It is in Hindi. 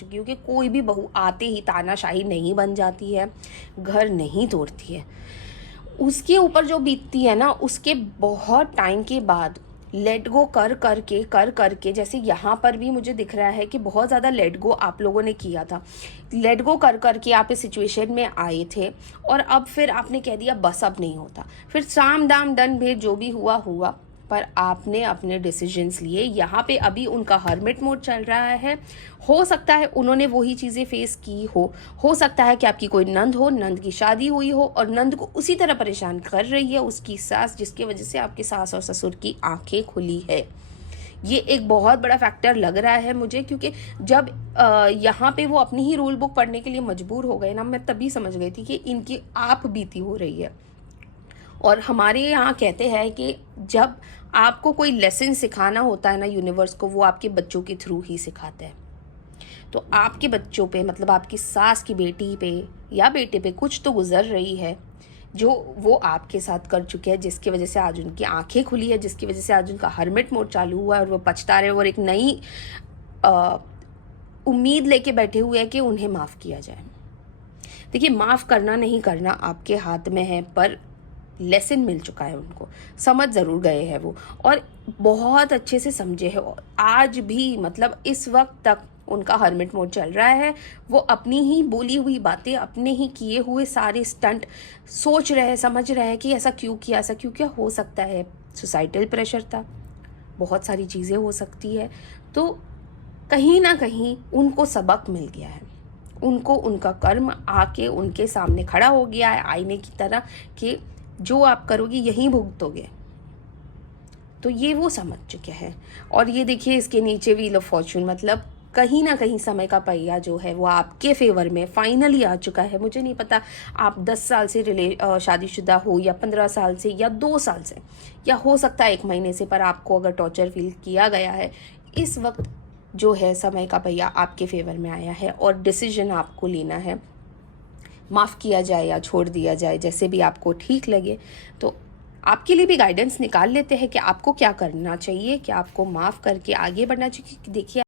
चुकी हूँ कि कोई भी बहू आते ही तानाशाही नहीं बन जाती है, घर नहीं तोड़ती है। उसके ऊपर जो बीतती है ना, उसके बहुत टाइम के बाद लेट गो कर करके जैसे यहाँ पर भी मुझे दिख रहा है कि बहुत ज़्यादा लेट गो आप लोगों ने किया था। लेट गो कर करके आप इस सिचुएशन में आए थे और अब फिर आपने कह दिया बस अब नहीं होता। फिर साम दाम दंड भेद जो भी हुआ हुआ, पर आपने अपने डिसीजंस लिए। यहाँ पे अभी उनका हर्मिट मोड चल रहा है। हो सकता है उन्होंने वही चीज़ें फेस की हो सकता है कि आपकी कोई नंद हो, नंद की शादी हुई हो और नंद को उसी तरह परेशान कर रही है उसकी सास, जिसकी वजह से आपकी सास और ससुर की आंखें खुली है। ये एक बहुत बड़ा फैक्टर लग रहा है मुझे, क्योंकि जब यहाँ पे वो अपनी ही रूल बुक पढ़ने के लिए मजबूर हो गए ना, मैं तभी समझ गई थी कि इनकी आप बीती हो रही है। और हमारे यहाँ कहते हैं कि जब आपको कोई लेसन सिखाना होता है ना यूनिवर्स को, वो आपके बच्चों के थ्रू ही सिखाते हैं। तो आपके बच्चों पे, मतलब आपकी सास की बेटी पे या बेटे पे कुछ तो गुजर रही है जो वो आपके साथ कर चुके हैं, जिसकी वजह से आज उनकी आंखें खुली है, जिसकी वजह से आज उनका हर्मिट मोड चालू हुआ है और वो पछता रहे और एक नई उम्मीद लेके बैठे हुए हैं कि उन्हें माफ़ किया जाए। देखिए, माफ़ करना नहीं करना आपके हाथ में है, पर लेसन मिल चुका है उनको, समझ ज़रूर गए हैं वो और बहुत अच्छे से समझे हैं। आज भी मतलब इस वक्त तक उनका हर्मिट मोड चल रहा है। वो अपनी ही बोली हुई बातें, अपने ही किए हुए सारे स्टंट सोच रहे हैं, समझ रहे हैं कि ऐसा क्यों किया, ऐसा क्यों किया। हो सकता है सोसाइटल प्रेशर था, बहुत सारी चीज़ें हो सकती है। तो कहीं ना कहीं उनको सबक मिल गया है, उनको उनका कर्म आके उनके सामने खड़ा हो गया है आईने की तरह कि जो आप करोगे यहीं भुगतोगे। तो ये वो समझ चुके हैं। और ये देखिए, इसके नीचे व्हील ऑफ फॉर्चून, मतलब कहीं ना कहीं समय का पहिया जो है वो आपके फेवर में फाइनली आ चुका है। मुझे नहीं पता आप 10 साल से शादीशुदा हो या 15 साल से या 2 साल से या हो सकता है 1 महीने से, पर आपको अगर टॉर्चर फील किया गया है, इस वक्त जो है समय का पहिया आपके फेवर में आया है और डिसीजन आपको लेना है। माफ़ किया जाए या छोड़ दिया जाए, जैसे भी आपको ठीक लगे। तो आपके लिए भी गाइडेंस निकाल लेते हैं कि आपको क्या करना चाहिए, कि आपको माफ़ करके आगे बढ़ना चाहिए। देखिए,